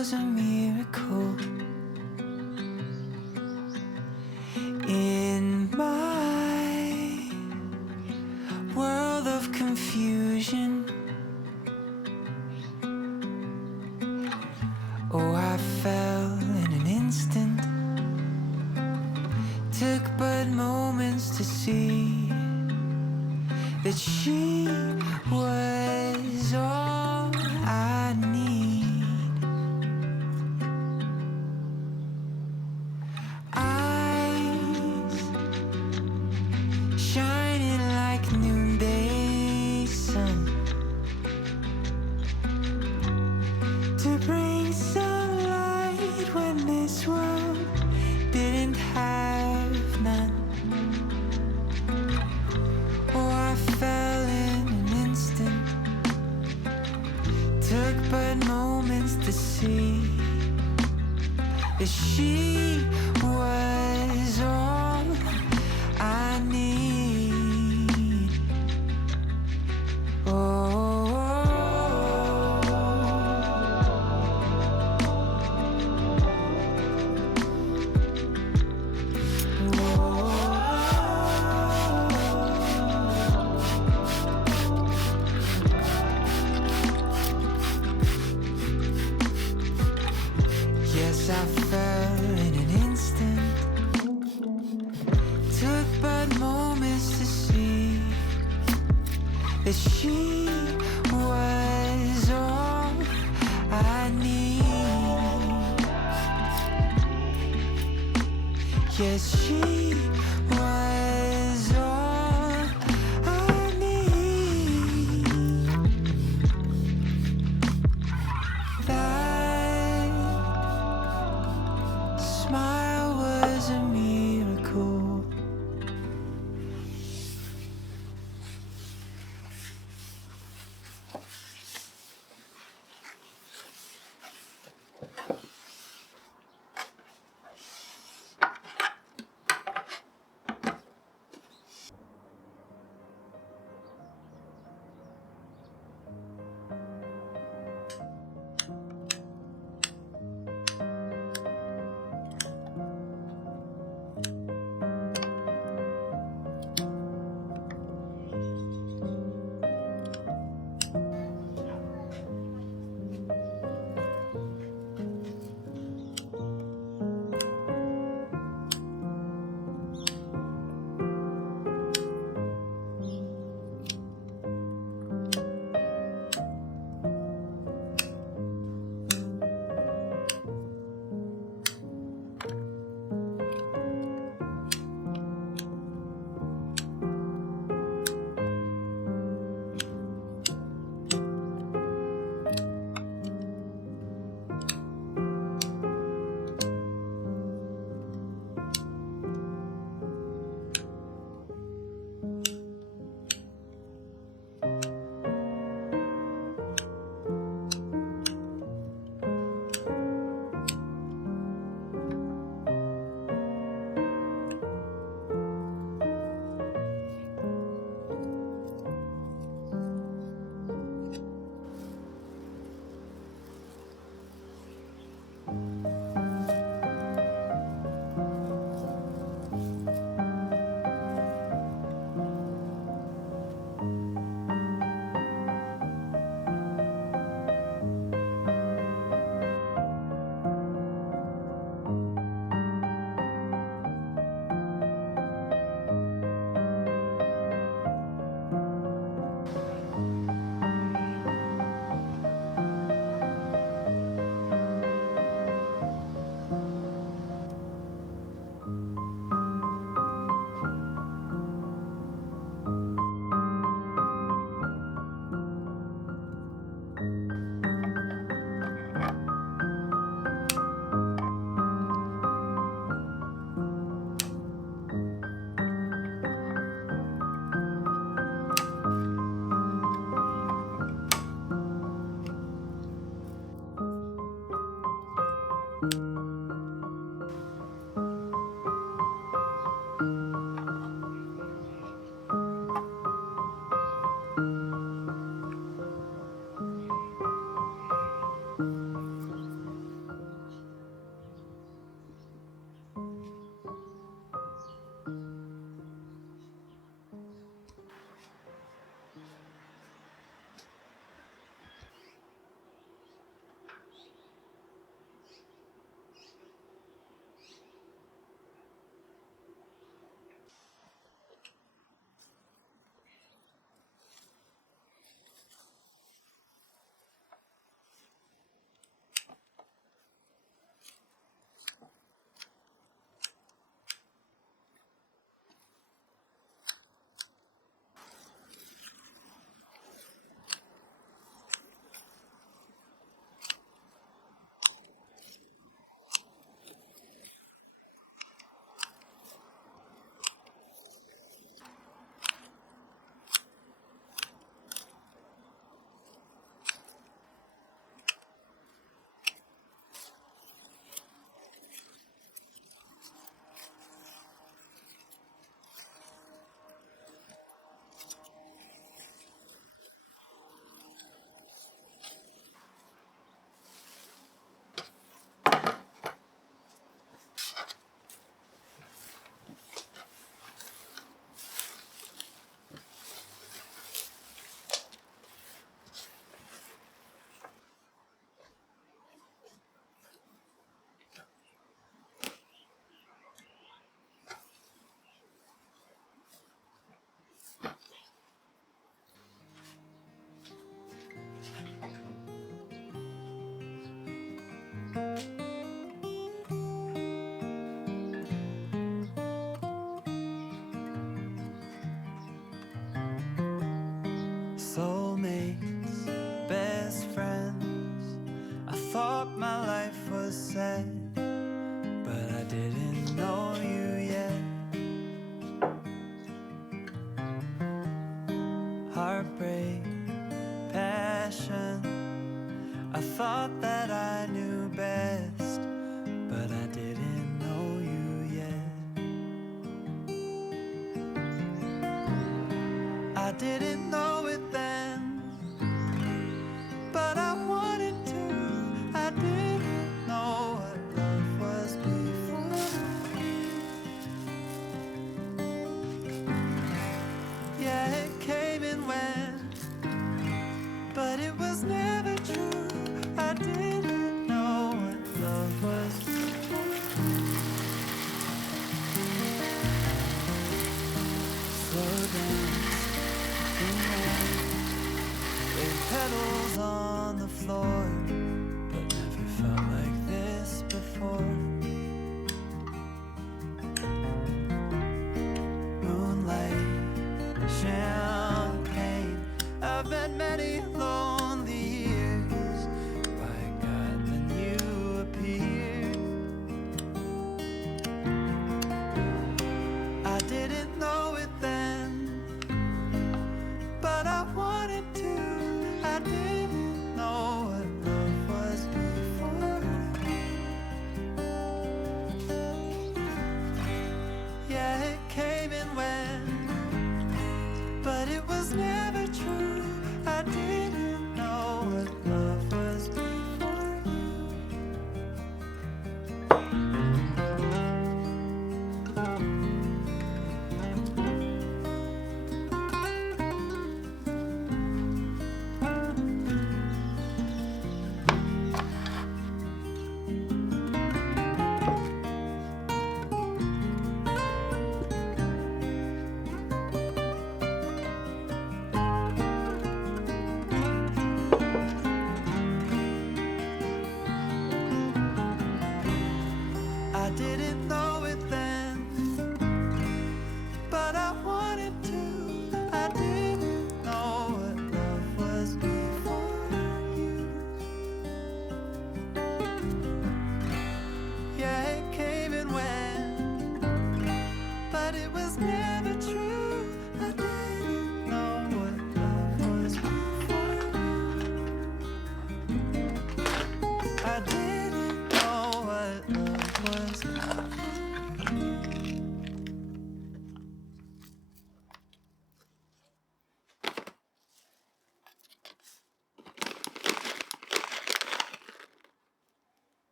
was a miracle. In my world of confusion, oh, I fell in an instant. Took but moments to see that she was all I need. Eyes shining like noonday sun to bring sunlight when this world didn't have none. Oh, I fell in an instant. Took but moments to see that she was all I need. Oh, yes, I fell in an instant. Took but moments to see that she was all I need. Yes, she was all I need. That smile was a miracle. life was sad, but I didn't know you yet. Heartbreak, passion, I thought that I knew best, but I didn't know you yet. I didn't know it then, but I wanted to. I didn't know what love was before. Yeah, it came and went, but it was never true. I didn't know what love was before. Slow dance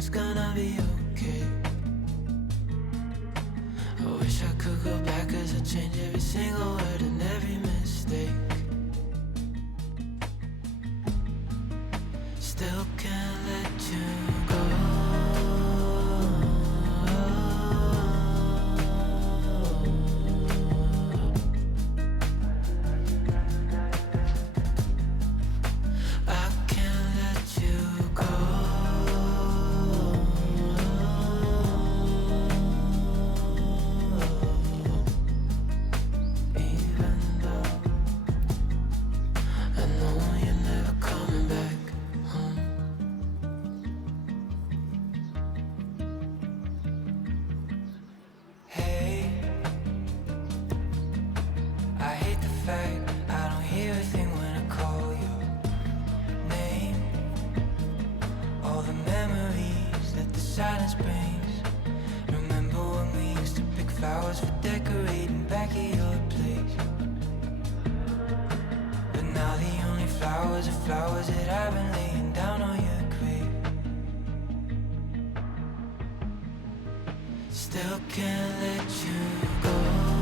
everything's gonna be okay. I wish I could go back, 'cause I'd change every single word and every mistake. Still can't let you go. I can't let you go. Even though I know you're never coming back home. Hey, I hate the fact I don't hear a thing when I call your name. All the memories that the silence brings. Remember when we used to pick flowers for decorating back at your place? But now the only flowers are flowers that I've been laying down on your grave. Still can't let you go.